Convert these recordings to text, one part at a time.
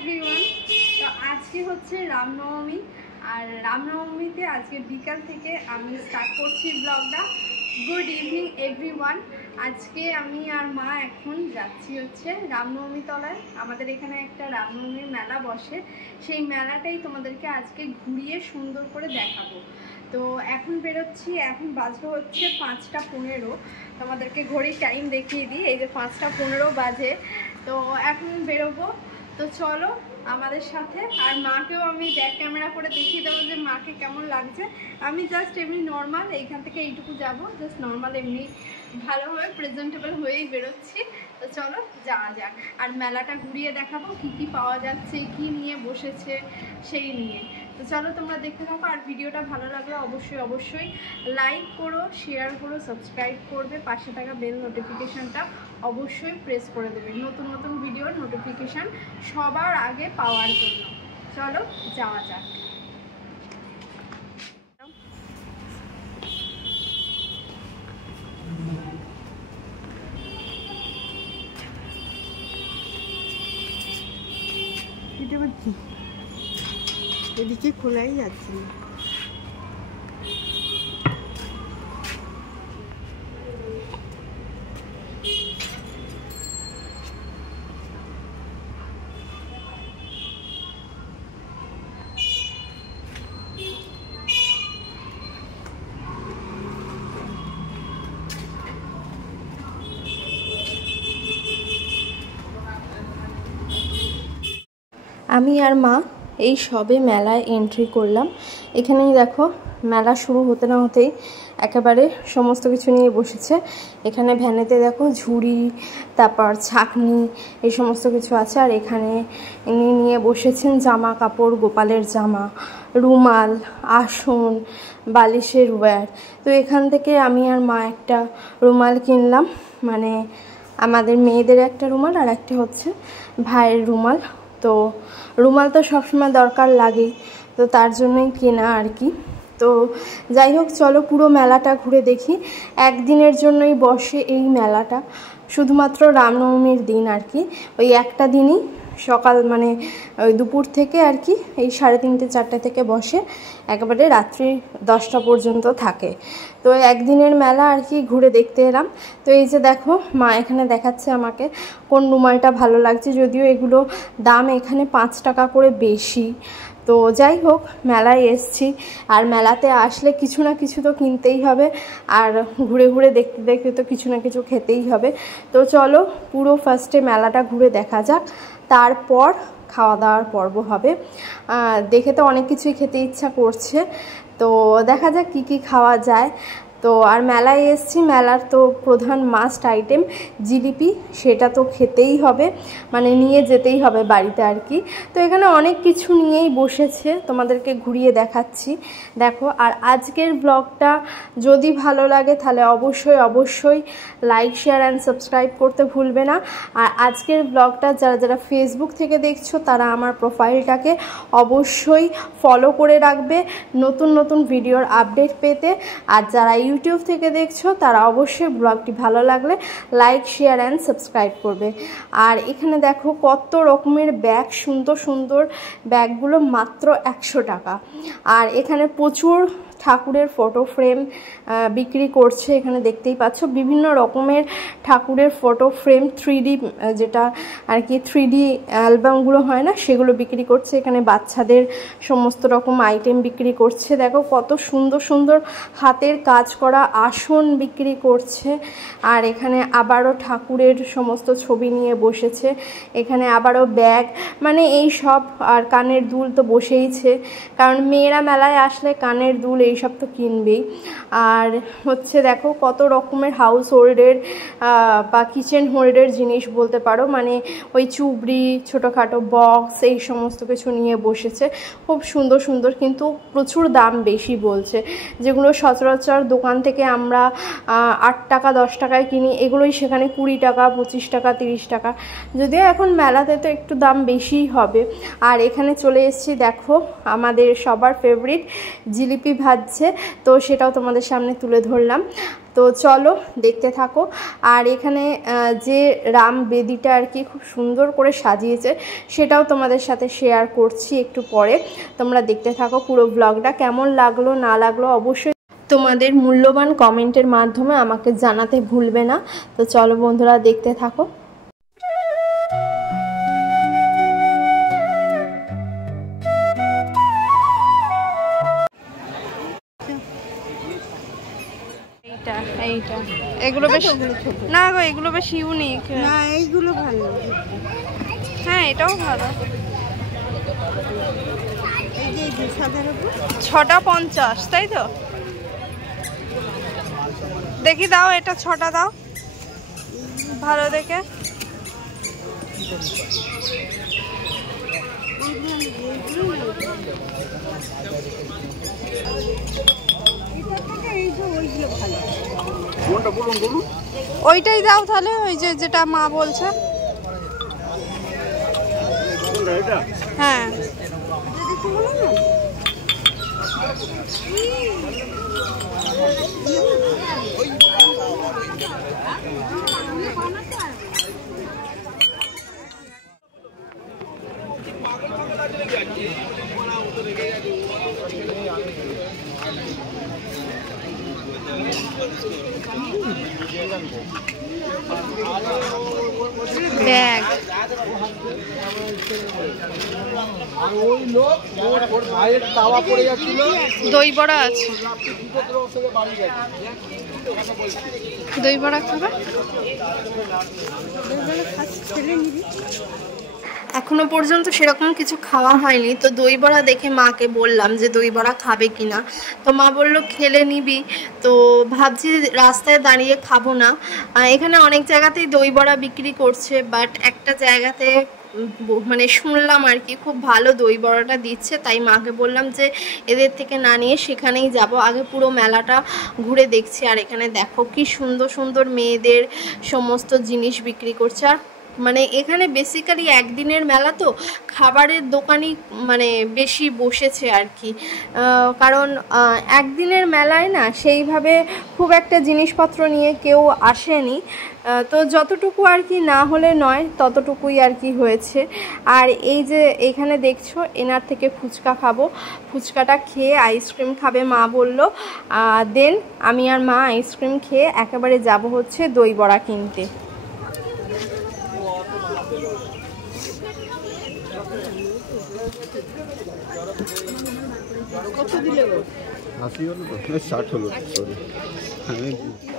Everyone. তো আজকে হচ্ছে রামনবমী, আর রামনবমীতে আজকে বিকাল থেকে আমি স্টার্ট করছি ব্লগটা। Good evening everyone. আজকে আমি আর মা এখন যাচ্ছি হচ্ছে রামনবমী তলায়। আমাদের এখানে একটা রামনবমীর মেলা বসে, সেই মেলাটাই তোমাদেরকে আজকে ঘুরিয়ে সুন্দর করে দেখাবো। তো এখন বেরোচ্ছি, এখন বাজবে হচ্ছে 5টা 15। তোমাদেরকে ঘড়ির টাইম দেখিয়ে দিই, এই যে 5টা 15 বাজে। তো এখন বেরোবো, তো চলো আমাদের সাথে। আর মাকেও আমি ব্যাক ক্যামেরা করে দেখিয়ে দেবো যে মাকে কেমন লাগছে। আমি জাস্ট এমনি নর্মাল এইখান থেকে এইটুকু যাবো, জাস্ট নর্মাল এমনি ভালোভাবে প্রেজেন্টেবল হয়েই বেরোচ্ছি। তো চলো যাওয়া যাক, আর মেলাটা ঘুরিয়ে দেখাবো কী কী পাওয়া যাচ্ছে, কী নিয়ে বসেছে সেই নিয়ে। তো চলো তোমরা দেখতে থাকো, আর ভিডিওটা ভালো লাগলে অবশ্যই লাইক করো, শেয়ার করো, সাবস্ক্রাইব করবে, পাশে থাকা বেল নোটিফিকেশানটা অবশ্যই প্রেস করে দেবে নতুন নতুন ভিডিওর নোটিফিকেশান সবার আগে পাওয়ার জন্য। চলো যাওয়া যাক। এদিকে খোলাই যাচ্ছে না। আমি আর মা এই সবে মেলায় এন্ট্রি করলাম। এখানেই দেখো মেলা শুরু হতে না হতেই একেবারে সমস্ত কিছু নিয়ে বসেছে। এখানে ভ্যানেতে দেখো ঝুড়ি, তারপর ছাকনি, এই সমস্ত কিছু আছে। আর এখানে ইনি নিয়ে বসেছেন জামা কাপড়, গোপালের জামা, রুমাল, আসন, বালিশের ওয়্যার। তো এখান থেকে আমি আর মা একটা রুমাল কিনলাম, মানে আমাদের মেয়েদের একটা রুমাল আর একটা হচ্ছে ভাইয়ের রুমাল। তো রুমাল তো সবসময় দরকার লাগেই, তো তার জন্যই কেনা আর কি। তো যাই হোক, চলো পুরো মেলাটা ঘুরে দেখি। একদিনের জন্যই বসে এই মেলাটা, শুধুমাত্র রামনবমীর দিন আর কি। ওই একটা দিনই সকাল, মানে ওই দুপুর থেকে আর কি, এই 3:30-4টা থেকে বসে, একেবারে রাত্রি 10টা পর্যন্ত থাকে। তো একদিনের মেলা আর কি, ঘুরে দেখতে এলাম। তো এই যে দেখো মা এখানে দেখাচ্ছে আমাকে কোন রুমালটা ভালো লাগছে, যদিও এগুলো দাম এখানে 5 টাকা করে বেশি। তো যাই হোক, মেলায় এসছি, আর মেলাতে আসলে কিছু না কিছু তো কিনতেই হবে, আর ঘুরে ঘুরে দেখতে দেখতে তো কিছু না কিছু খেতেই হবে। তো চলো পুরো ফার্স্টে মেলাটা ঘুরে দেখা যাক, তারপর খাওয়া দাওয়ার পর্ব হবে। দেখে তো অনেক কিছুই খেতে ইচ্ছা করছে, তো দেখা যাক কী কী খাওয়া যায়। তো আর মেলায় এসছি, মেলার তো প্রধান মাস্ট আইটেম জিলিপি, সেটা তো খেতেই হবে, মানে নিয়ে যেতেই হবে বাড়িতে আর কি। তো এখানে অনেক কিছু নিয়েই বসেছে, তোমাদেরকে ঘুরিয়ে দেখাচ্ছি দেখো। আর আজকের ব্লগটা যদি ভালো লাগে তাহলে অবশ্যই লাইক, শেয়ার অ্যান্ড সাবস্ক্রাইব করতে ভুলবে না। আর আজকের ব্লগটা যারা যারা ফেসবুক থেকে দেখছো তারা আমার প্রোফাইলটাকে অবশ্যই ফলো করে রাখবে নতুন নতুন ভিডিওর আপডেট পেতে। আর যারা ইউটিউব থেকে দেখছো তারা অবশ্যই ব্লগটি ভালো লাগলে লাইক, শেয়ার অ্যান্ড সাবস্ক্রাইব করবে। আর এখানে দেখো কত রকমের ব্যাগ, সুন্দর সুন্দর ব্যাগগুলো মাত্র 100 টাকা। আর এখানে প্রচুর ঠাকুরের ফটো ফ্রেম বিক্রি করছে, এখানে দেখতেই পাচ্ছ বিভিন্ন রকমের ঠাকুরের ফটো ফ্রেম, 3D যেটা আর কি 3D অ্যালবামগুলো হয় না, সেগুলো বিক্রি করছে। এখানে বাচ্চাদের সমস্ত রকম আইটেম বিক্রি করছে। দেখো কত সুন্দর সুন্দর হাতের কাজ করা আসন বিক্রি করছে। আর এখানে আবারও ঠাকুরের সমস্ত ছবি নিয়ে বসেছে। এখানে আবারও ব্যাগ, মানে এই সব। আর কানের দুল তো বসেইছে, কারণ মেয়েরা মেলায় আসলে কানের দুল এইসব তো কিনবেই। আর হচ্ছে দেখো কত রকমের হাউস হোল্ডের বা কিচেন হোল্ডের জিনিস বলতে পারো, মানে ওই চুবড়ি, ছোটোখাটো বক্স, এই সমস্ত কিছু নিয়ে বসেছে। খুব সুন্দর সুন্দর, কিন্তু প্রচুর দাম বেশি বলছে। যেগুলো সচরাচর দোকান থেকে আমরা 8 টাকা 10 টাকায় কিনি, এগুলোই সেখানে 20 টাকা, 25 টাকা, 30 টাকা। যদিও এখন মেলাতে তো একটু দাম বেশিই হবে। আর এখানে চলে এসেছি দেখো আমাদের সবার ফেভারিট জিলিপি ভাজা সাজছে, তো সেটাও তোমাদের সামনে তুলে ধরলাম। তো চলো দেখতে থাকো। আর এখানে যে রাম বেদিটা আর কি খুব সুন্দর করে সাজিয়েছে সেটাও তোমাদের সাথে শেয়ার করছি একটু পরে। তোমরা দেখতে থাকো পুরো ব্লগটা। কেমন লাগলো না লাগলো অবশ্যই তোমাদের মূল্যবান কমেন্টের মাধ্যমে আমাকে জানাতে ভুলবে না। তো চলো বন্ধুরা দেখতে থাকো। এইটা এগুলো বেশ না গো, এগুলো বেশ ইউনিক। না এইগুলো ভালো। হ্যাঁ এটাও ভালো। এই যে 6টা 50, তাই তো? দেখি দাও, এটা 6টা দাও ভালো দেখে। ওইটাই দাও তাহলে, ওই যে যেটা মা বলছে। হ্যাঁ ব্যাগ। দই বড়া আছে, দই বড়া খাবে? এখনো পর্যন্ত সেরকম কিছু খাওয়া হয়নি, তো দই বড়া দেখে মাকে বললাম যে দই বড়া খাবে কিনা, তো মা বলল খেলে নিবি। তো ভাবছি রাস্তায় দাঁড়িয়ে খাবো না। এখানে অনেক জায়গাতেই দই বড়া বিক্রি করছে, বাট একটা জায়গাতে মানে শুনলাম আর কি খুব ভালো দই বড়াটা দিচ্ছে, তাই মাকে বললাম যে এদের থেকে না নিয়ে সেখানেই যাব, আগে পুরো মেলাটা ঘুরে দেখছি। আর এখানে দেখো কি সুন্দর সুন্দর মেয়েদের সমস্ত জিনিস বিক্রি করছে। আর মানে এখানে বেসিক্যালি একদিনের মেলা, তো খাবারের দোকানই মানে বেশি বসেছে আর কি, কারণ একদিনের মেলায় না সেইভাবে খুব একটা জিনিসপত্র নিয়ে কেউ আসেনি, তো যতটুকু আর কি না হলে নয় ততটুকুই আর কি হয়েছে। আর এই যে এখানে দেখছো এনার থেকে ফুচকা খাবো, ফুচকাটা খেয়ে আইসক্রিম খাবে মা বললো, দেন আমি আর মা আইসক্রিম খেয়ে একেবারে যাব হচ্ছে দই বড়া কিনতে। কত দিলে গো? 80 হলো তো, 60 হলো, সরি।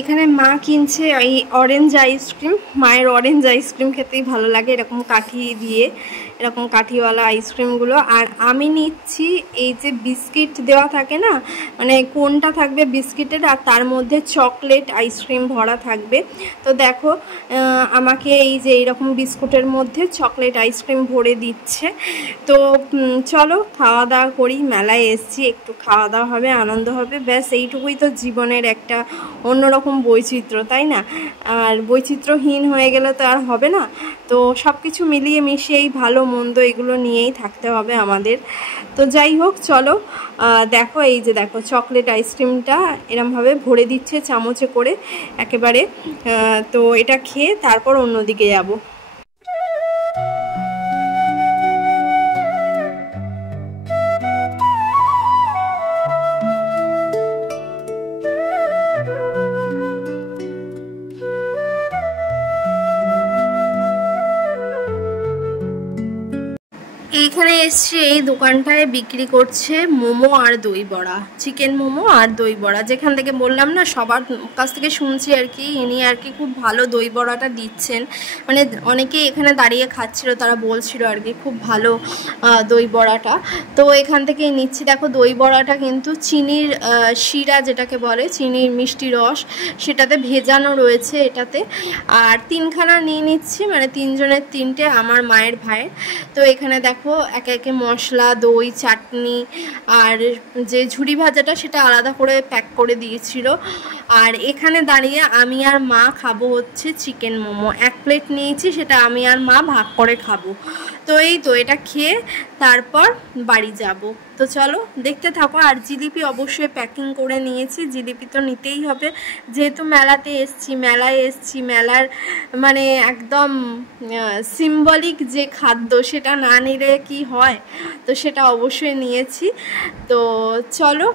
এখানে মা কিনছে এই অরেঞ্জ আইসক্রিম। মায়ের অরেঞ্জ আইসক্রিম খেতেই ভালো লাগে, এরকম কাঠি দিয়ে, এরকম কাঠিওয়ালা আইসক্রিমগুলো। আর আমি নিচ্ছি এই যে বিস্কিট দেওয়া থাকে না, মানে কোনটা থাকবে বিস্কিটের আর তার মধ্যে চকলেট আইসক্রিম ভরা থাকবে। তো দেখো আমাকে এই যে এইরকম বিস্কুটের মধ্যে চকলেট আইসক্রিম ভরে দিচ্ছে। তো চলো খাওয়া দাওয়া করি, মেলায় এসছি, একটু খাওয়া দাওয়া হবে, আনন্দ হবে, ব্যাস এইটুকুই তো জীবনের একটা অন্যরকম বৈচিত্র্য, তাই না? আর বৈচিত্র্যহীন হয়ে গেলে তো আর হবে না। তো সব কিছু মিলিয়ে মিশিয়েই ভালো মন্দ এগুলো নিয়েই থাকতে হবে আমাদের। তো যাই হোক চলো দেখো এই যে দেখো চকলেট আইসক্রিমটা এরমভাবে ভরে দিচ্ছে চামচে করে একেবারে। তো এটা খেয়ে তারপর অন্যদিকে যাবো। এইখানে এসছি, এই দোকানটায় বিক্রি করছে মোমো আর দই বড়া, চিকেন মোমো আর দই বড়া। যেখান থেকে বললাম না সবার কাছ থেকে শুনছি আর কি, ইনি আর কি খুব ভালো দই বড়াটা দিচ্ছেন, মানে অনেকেই এখানে দাঁড়িয়ে খাচ্ছিল, তারা বলছিল আর কি খুব ভালো দই বড়াটা। তো এখান থেকেই নিচ্ছি। দেখো দই বড়াটা কিন্তু চিনির শিরা যেটাকে বলে, চিনির মিষ্টি রস, সেটাতে ভেজানো রয়েছে এটাতে। আর 3খানা নিয়ে নিচ্ছি, মানে 3 জনের 3টে, আমার মায়ের ভাইয়ের। তো এখানে দেখো একে একে মশলা, দই, চাটনি আর যে ঝুড়ি ভাজাটা সেটা আলাদা করে প্যাক করে দিয়েছিল। আর এখানে দাঁড়িয়ে আমি আর মা খাবো হচ্ছে চিকেন মোমো। 1 প্লেট নিয়েছি, সেটা আমি আর মা ভাগ করে খাবো। তো এই তো এটা খেয়ে তারপর বাড়ি যাব। তো চলো দেখতে থাকো। আর জিলিপি অবশ্যই প্যাকিং করে নিয়েছি, জিলিপি তো নিতেই হবে যেহেতু মেলাতে এসছি, মেলায় এসছি, মেলার মানে একদম সিম্বলিক যে খাদ্য সেটা না নিলে কি হয়, তো সেটা অবশ্যই নিয়েছি। তো চলো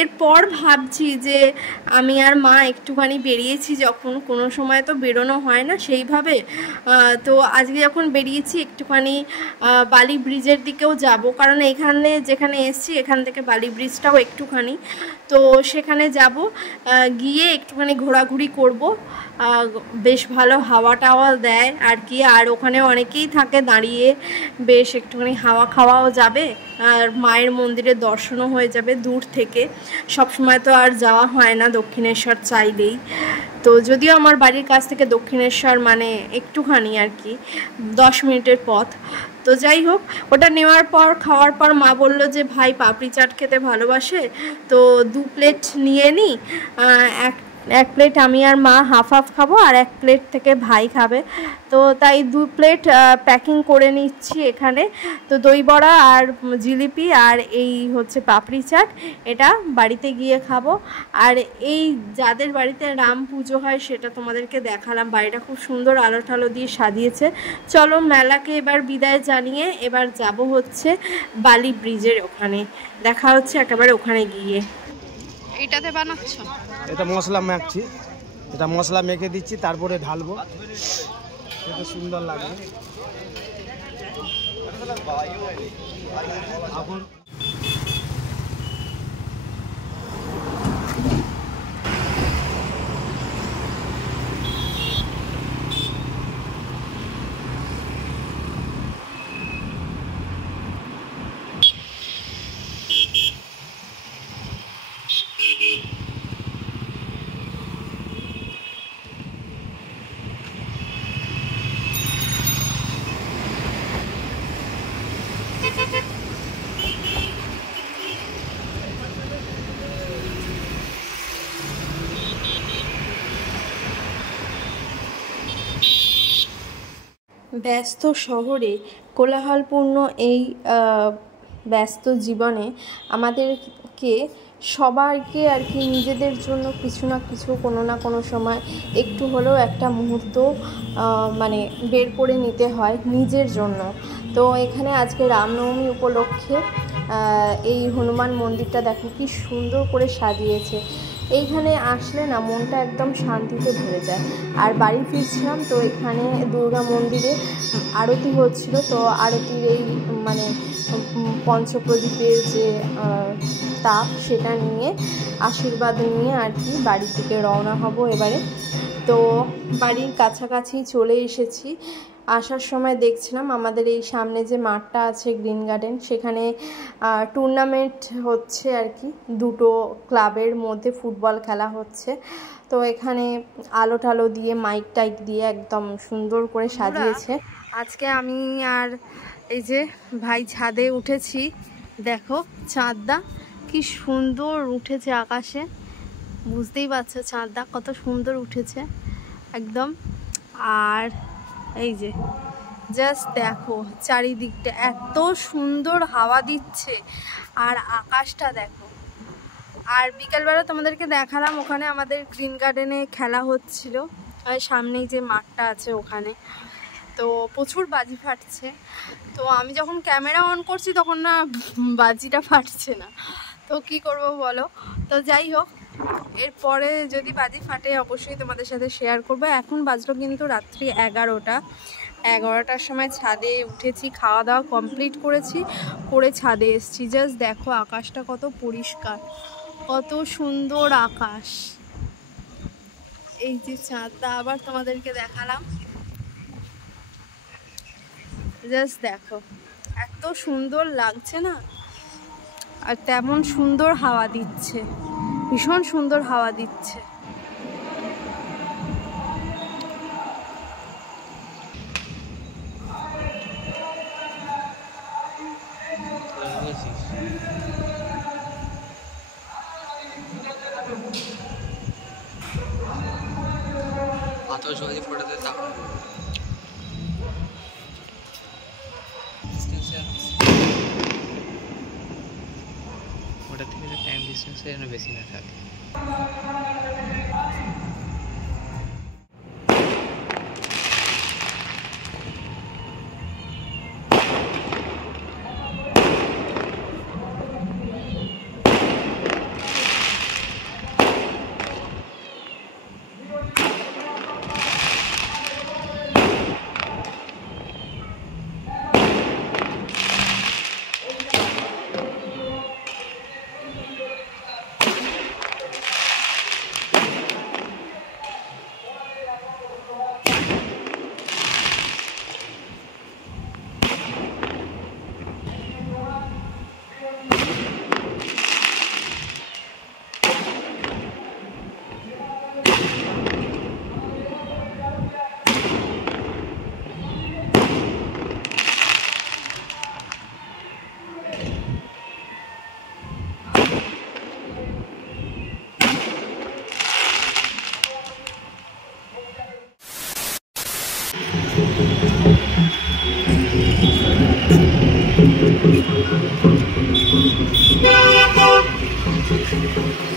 এরপর ভাবছি যে আমি আর মা একটুখানি বেরিয়েছি যখন, কোনো সময় তো বেরোনো হয় না সেইভাবে, তো আজকে যখন বেরিয়েছি একটুখানি বালি ব্রিজের দিকেও যাব, কারণ এখানে যেখানে এসছি এখান থেকে বালি ব্রিজটাও একটুখানি, তো সেখানে যাব, গিয়ে একটুখানি ঘোরাঘুরি করব। বেশ ভালো হাওয়া টাওয়া দেয় আর কি, আর ওখানে অনেকেই থাকে দাঁড়িয়ে, বেশ একটুখানি হাওয়া খাওয়াও যাবে আর মায়ের মন্দিরে দর্শনও হয়ে যাবে দূর থেকে। সব সময় তো আর যাওয়া হয় না দক্ষিণেশ্বর চাইলেই, তো যদিও আমার বাড়ির কাছ থেকে দক্ষিণেশ্বর মানে একটুখানি আর কি 10 মিনিটের পথ। তো যাই হোক, ওটা নেওয়ার পর খাওয়ার পর মা বলল যে ভাই পাপড়ি চাট খেতে ভালোবাসে, তো 2 প্লেট নিয়ে নিই, এক প্লেট আমি আর মা হাফ হাফ খাবো আর 1 প্লেট থেকে ভাই খাবে, তো তাই 2 প্লেট প্যাকিং করে নিচ্ছি এখানে। তো দই বড়া আর জিলিপি আর এই হচ্ছে পাপড়ি চাট, এটা বাড়িতে গিয়ে খাবো। আর এই যাদের বাড়িতে রাম পুজো হয় সেটা তোমাদেরকে দেখালাম, বাড়িটা খুব সুন্দর আলো ঠালো দিয়ে সাজিয়েছে। চলো মেলাকে এবার বিদায় জানিয়ে এবার যাব হচ্ছে বালি ব্রিজের ওখানে, দেখা হচ্ছে একেবারে ওখানে গিয়ে। এইটাতে বানাচ্ছ? এটা মশলা মাখছি, এটা মশলা মেখে দিচ্ছি তারপরে ঢালবো, এটা সুন্দর লাগবে। এখন ব্যস্ত শহরে কোলাহলপূর্ণ এই ব্যস্ত জীবনে আমাদেরকে সবাইকে আর কি নিজেদের জন্য কিছু না কিছু কোনো না কোনো সময় একটু হলেও একটা মুহূর্ত মানে বের করে নিতে হয় নিজের জন্য। তো এখানে আজকে রামনবমী উপলক্ষে এই হনুমান মন্দিরটা দেখো কি সুন্দর করে সাজিয়েছে। এইখানে আসলে না মনটা একদম শান্তিতে ভরে যায়। আর বাড়ি ফিরছিলাম, তো এখানে দুর্গা মন্দিরে আরতি হচ্ছিল, তো আরতির এই মানে পঞ্চপ্রদীপের যে তাপ সেটা নিয়ে আশীর্বাদ নিয়ে আর কি বাড়ি থেকে রওনা হব এবারে। তো বাড়ির কাছাকাছি চলে এসেছি। আসার সময় দেখছিলাম আমাদের এই সামনে যে মাঠটা আছে গ্রিন গার্ডেন, সেখানে টুর্নামেন্ট হচ্ছে আর কি, 2টো ক্লাবের মধ্যে ফুটবল খেলা হচ্ছে। তো এখানে আলো টালো দিয়ে মাইক টাইক দিয়ে একদম সুন্দর করে সাজিয়েছে। আজকে আমি আর এই যে ভাই ছাদে উঠেছি, দেখো চাঁদটা কি সুন্দর উঠেছে আকাশে, বুঝতেই পারছো চাঁদটা কত সুন্দর উঠেছে একদম। আর এই যে জাস্ট দেখো চারিদিকটা এত সুন্দর হাওয়া দিচ্ছে, আর আকাশটা দেখো। আর বিকালবেলা তোমাদেরকে দেখালাম ওখানে আমাদের গ্রিন গার্ডেনে খেলা হচ্ছিল, আর সামনেই যে মাঠটা আছে ওখানে, তো প্রচুর বাজি ফাটছে। তো আমি যখন ক্যামেরা অন করছি তখন না বাজিটা ফাটছে না, তো কি করব বলো। তো যাই হোক, এরপরে যদি বাজি ফাটে অবশ্যই তোমাদের সাথে শেয়ার করবো। এখন বাজলো কিন্তু রাত্রি 11টার সময় ছাদে উঠেছি, খাওয়া দাওয়া কমপ্লিট করেছি, করে ছাদে এসেছি। জাস্ট দেখো আকাশটা কত পরিষ্কার, কত সুন্দর আকাশ। এই যে চাঁদটা আবার তোমাদেরকে দেখালাম, জাস্ট দেখো এত সুন্দর লাগছে না, আর তেমন সুন্দর হাওয়া দিচ্ছে, ভীষণ সুন্দর হাওয়া দিচ্ছে। ডিস্টেন্সে যেন বেশি না থাকে। Thank you.